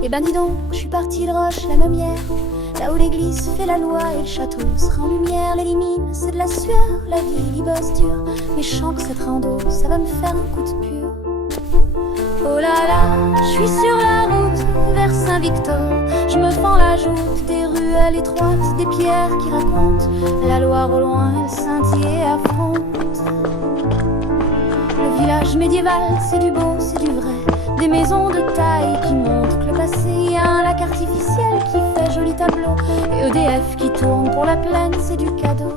Eh ben dis donc, je suis partie de Roche-la-Maumière, là où l'église fait la loi et le château sera en lumière. Les limines, c'est de la sueur, la vie y bosse dur, mais je sens que cette rando, ça va me faire un coup de pur. Oh là là, je suis sur la route vers Saint-Victor, je me fends la joute des ruelles étroites, des pierres qui racontent la Loire au loin, elle scintille et affronte. Le village médiéval, c'est du beau, c'est du vrai, des maisons de taille qui montrent que le passé, y a un lac artificiel qui fait joli tableau, et EDF qui tourne pour la plaine, c'est du cadeau.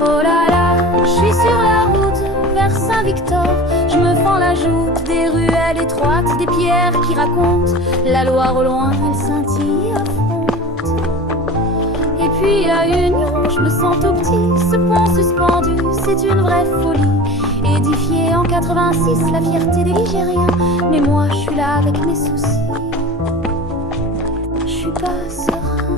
Oh là là, je suis sur la route vers Saint-Victor, je me fends la joute des ruelles étroites, des pierres qui racontent la Loire au loin, elle scintille et affronte. Et puis à Union, je me sens tout petit, ce pont suspendu, c'est une vraie folie. Édifié en 86, la fierté des Ligériens, mais moi je suis là avec mes soucis, je suis pas serein.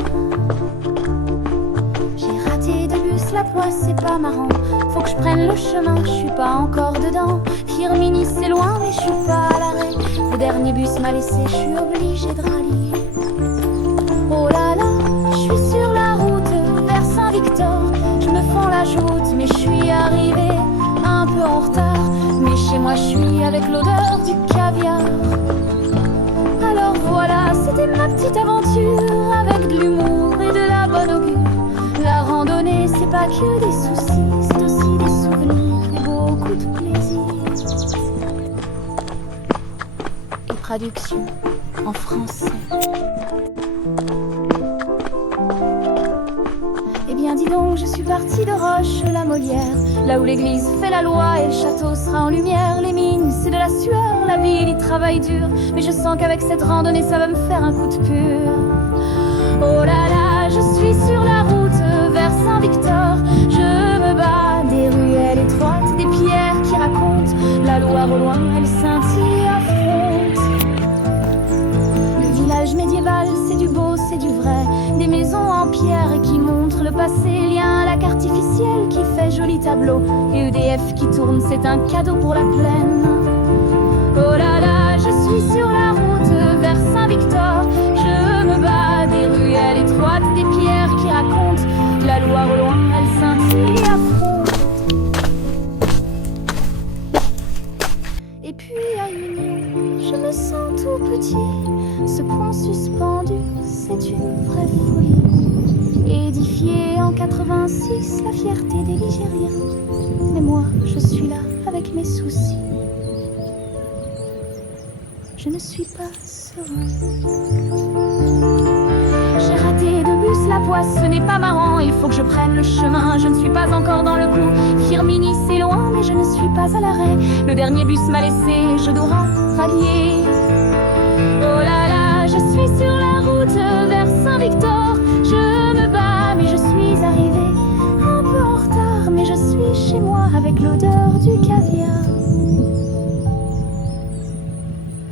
J'ai raté de bus, la Poisse c'est pas marrant, faut que je prenne le chemin, je suis pas encore dedans. Firminy c'est loin mais je suis pas à l'arrêt, le dernier bus m'a laissé, je suis obligée de rallier. Oh là là, je suis sur la route vers Saint-Victor, je me fends la joute mais je suis arrivée un peu en retard, mais chez moi je suis avec l'odeur du caviar. Alors voilà, c'était ma petite aventure avec de l'humour et de la bonne augure. La randonnée c'est pas que des soucis, c'est aussi des souvenirs et beaucoup de plaisir. Et traduction en français. Eh bien dis donc, je suis partie de Roche-la-Molière, là où l'église fait la loi et le château sera en lumière. Les mines, c'est de la sueur, la ville y travaille dur, mais je sens qu'avec cette randonnée, ça va me faire un coup de pur. Oh là là, je suis sur la route vers Saint-Victor, je me bats des ruelles étroites, des pierres qui racontent la Loire au loin, elle scintille et affronte. Le village médiéval, c'est du beau, c'est du vrai, des maisons en pierre qui montrent le passé, il y a un lac artificiel qui fait joli tableau, et EDF qui tourne, c'est un cadeau pour la plaine. Oh là là, je suis sur la route vers Saint-Victor, je me bats des ruelles étroites, des pierres qui racontent la Loire au loin, elle scintille et affronte. Et puis à Union, je me sens tout petit, ce pont suspendu, c'est une vraie folie. Édifié en 86, la fierté des Ligériens, mais moi je suis là avec mes soucis, je ne suis pas serein. J'ai raté de bus, la Poisse, ce n'est pas marrant, il faut que je prenne le chemin, je ne suis pas encore dans le coup. Firminy c'est loin mais je ne suis pas à l'arrêt, le dernier bus m'a laissé, je dois rallier. Oh là là, je suis sur la route vers Saint-Victor, je me bats mais je suis arrivée un peu en retard, mais je suis chez moi avec l'odeur du caviar.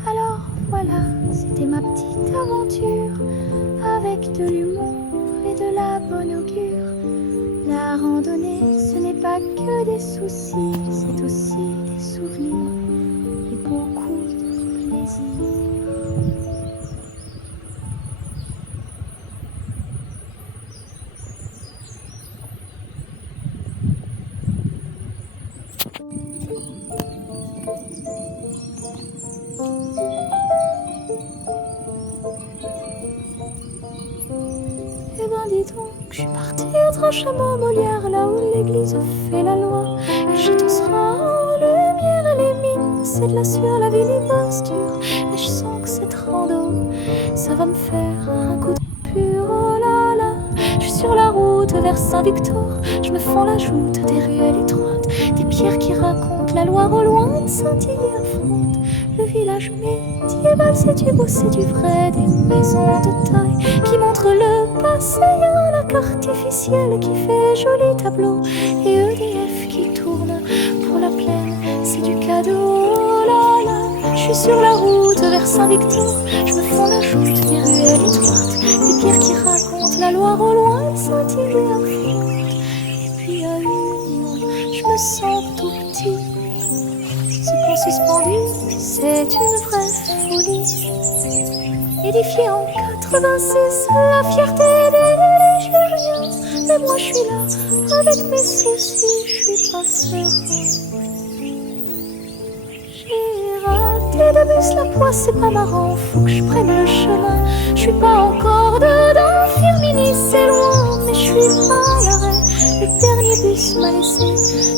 Alors voilà, c'était ma petite aventure avec de l'humour et de la bonne augure. La randonnée, ce n'est pas que des soucis, c'est aussi des souvenirs et beaucoup de plaisir. Eh ben dis donc, je suis partie à Roche-la-Molière, là où l'église fait la loi, et le château sera en lumière, et les mines, c'est de la sueur, la ville y bosse dur, mais je sens que cette rando, ça va me faire un coup de pur. Oh là là, je suis sur la route vers Saint-Victor, je me fends la joute des ruelles étroites, des pierres qui racontent la Loire au loin, une scintille affronte. Le village médiéval, c'est du beau, c'est du vrai, des maisons de taille qui montrent le passé, un lac artificiel qui fait joli tableau, et EDF qui tourne pour la plaine, c'est du cadeau. Oh là là, je suis sur la route vers Saint-Victor, je me fends la joute des ruelles étroites, édifié en 86, la fierté des Ligériens. Mais moi je suis là, avec mes soucis, je suis pas serein. J'ai raté de bus, la poisse, c'est pas marrant, faut que je prenne le chemin. Je suis pas encore dedans, Firminy c'est loin, mais je suis pas à l'arrêt. Le dernier bus m'a laissé,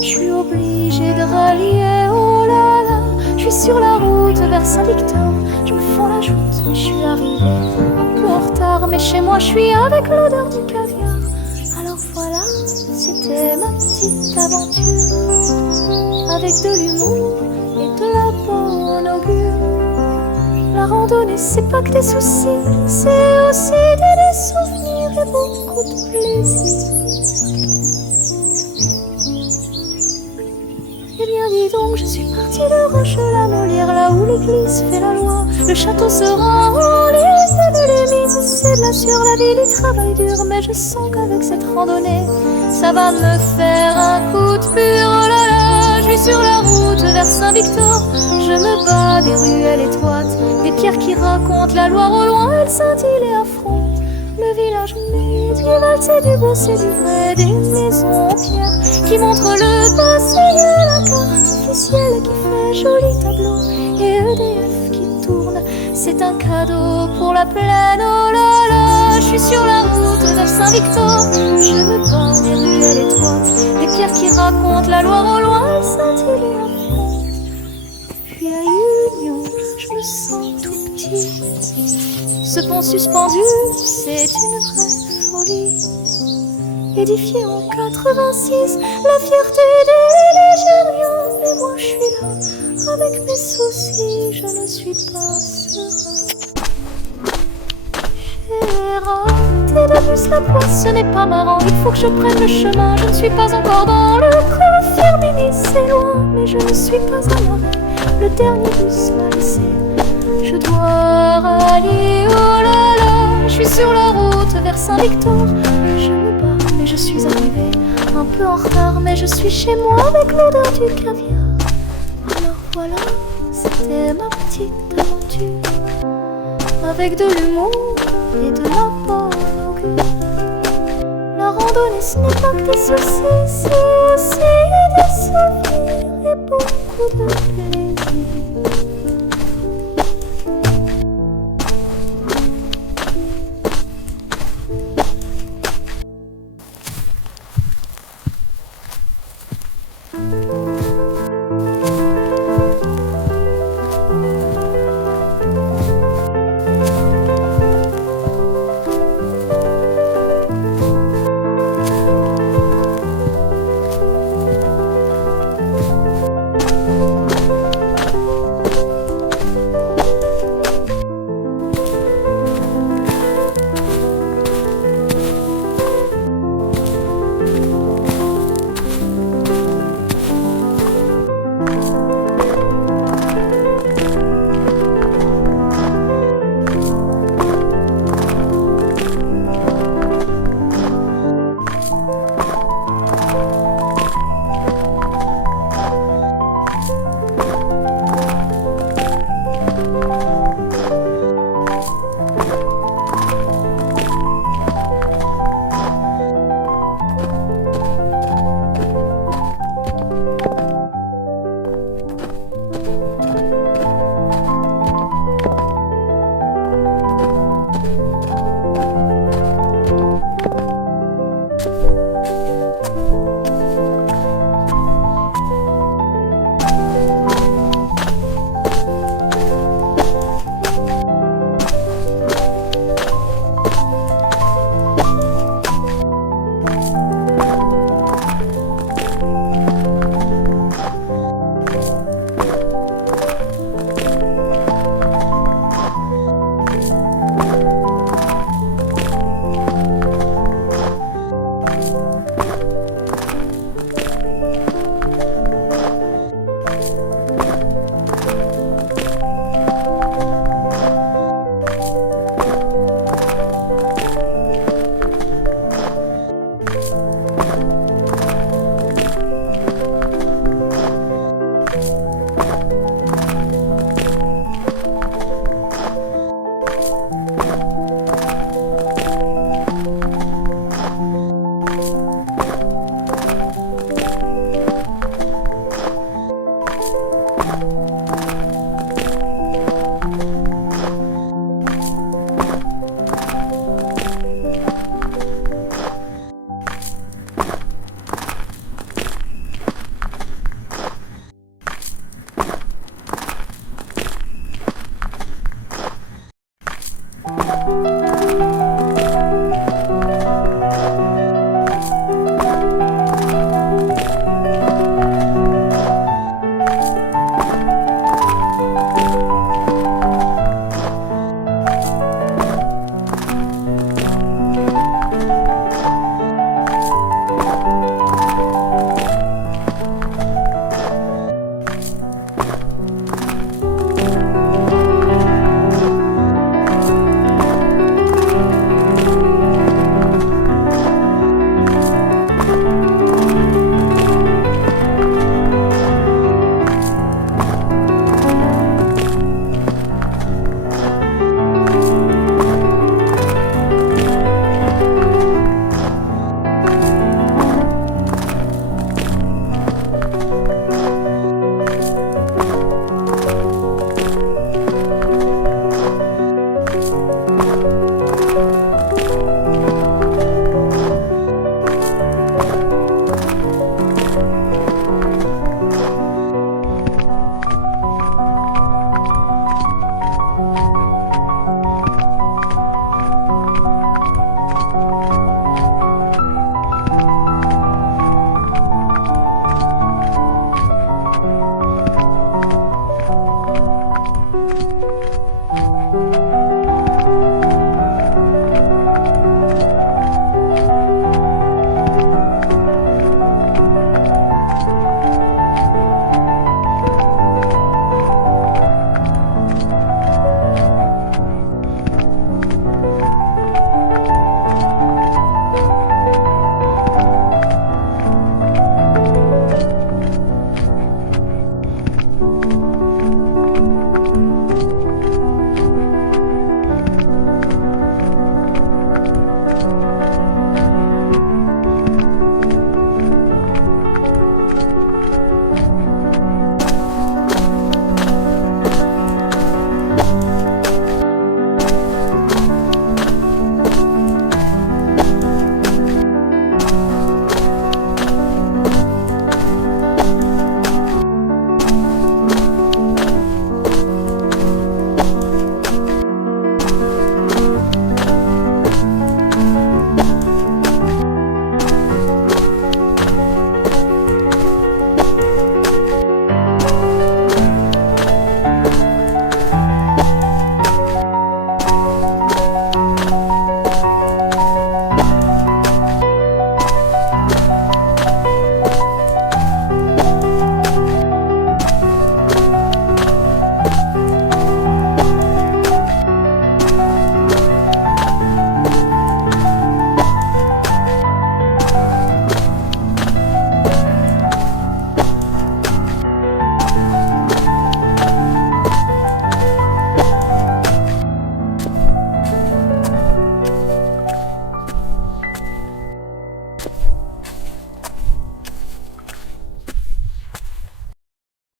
je suis obligée de rallier, oh là là. Je suis sur la route vers Saint-Victor, je me fends la joute, mais je suis arrivée un peu en retard. Mais chez moi je suis avec l'odeur du caviar. Alors voilà, c'était ma petite aventure, avec de l'humour et de la bonne augure. La randonnée c'est pas que des soucis, c'est aussi des souvenirs et beaucoup de plaisir. Eh bien dis donc, je suis partie de Roche-la-Molière, là où l'église fait la loi. Le château se rend en ligne de les mines, c'est de la sueur, la ville y travaille dur. Mais je sens qu'avec cette randonnée, ça va me faire un coup de pur. Oh là là, je suis sur la route vers Saint-Victor, je me bats des ruelles étroites, des pierres qui racontent la Loire au loin, elles scintillent et affrontent le village humide. Du mal, c'est du beau, c'est du vrai, des maisons en pierre qui montrent le passé, la carte officielle qui fait joli tableau et EDF qui tourne. C'est un cadeau pour la plaine, oh là là. Je suis sur la route vers Saint-Victor, je me bats des ruelles étroites, des pierres qui racontent la Loire au loin, elles scintillent et affrontent. Puis à Union, je me sens tout petit. Ce pont suspendu, c'est une vraie folie. Édifié en 86, la fierté des Ligériens. Et moi je suis là, avec mes soucis, je ne suis pas serein. J'ai raté de bus, la poisse, ce n'est pas marrant, il faut que je prenne le chemin. Je ne suis pas encore dans le train, Firminy c'est loin, mais je ne suis pas à l'arrêt. Le dernier bus m'a laissé, je dois rallier, oh là là. Je suis sur la route vers Saint-Victor, je me bats, mais je suis arrivée un peu en retard. Mais je suis chez moi avec l'odeur du caviar. Alors voilà, c'était ma petite aventure, avec de l'humour et de la bonne augure. La randonnée ce n'est pas que des soucis, c'est aussi des souvenirs et beaucoup de plaisir.